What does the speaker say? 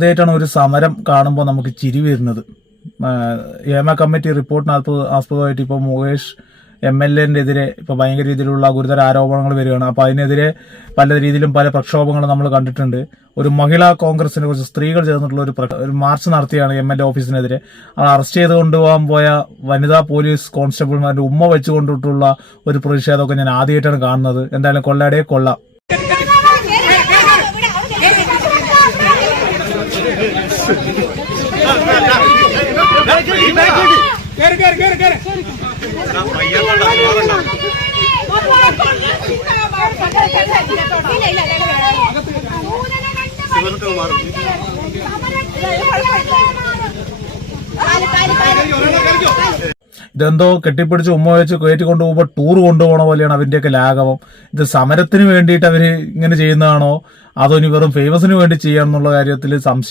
ആദ്യമായിട്ടാണ് ഒരു സമരം കാണുമ്പോൾ നമുക്ക് ചിരി വരുന്നത്. ഹേമ കമ്മിറ്റി റിപ്പോർട്ടിന് ആസ്പദമായിട്ട് ഇപ്പോൾ മുകേഷ് MLA-ന്റെ എതിരെ ഇപ്പോൾ ഭയങ്കര രീതിയിലുള്ള ഗുരുതര ആരോപണങ്ങൾ വരികയാണ്. അപ്പോൾ അതിനെതിരെ പല രീതിയിലും പല പ്രക്ഷോഭങ്ങളും നമ്മൾ കണ്ടിട്ടുണ്ട്. ഒരു മഹിളാ കോൺഗ്രസിനെ കുറിച്ച് സ്ത്രീകൾ ചേർന്നിട്ടുള്ള ഒരു മാർച്ച് നടത്തിയാണ് MLA ഓഫീസിനെതിരെ. അത് അറസ്റ്റ് ചെയ്ത് കൊണ്ടുപോകാൻ പോയ വനിതാ പോലീസ് കോൺസ്റ്റബിൾമാരുടെ ഉമ്മ വെച്ചുകൊണ്ടിട്ടുള്ള ഒരു പ്രതിഷേധമൊക്കെ ഞാൻ ആദ്യമായിട്ടാണ് കാണുന്നത്. എന്തായാലും കൊള്ളാടേ കൊള്ളാം. ഇതെന്തോ കെട്ടിപ്പിടിച്ച് ഉമ്മ വെച്ച് കയറ്റി കൊണ്ടുപോകുമ്പോൾ ടൂർ കൊണ്ടുപോകണ പോലെയാണ് അവന്റെയൊക്കെ ലാഘവം. ഇത് സമരത്തിന് വേണ്ടിയിട്ട് അവര് ഇങ്ങനെ ചെയ്യുന്നതാണോ അതോ ഇനി വെറും ഫേമസിന് വേണ്ടി ചെയ്യാന്നുള്ള കാര്യത്തിൽ സംശയം.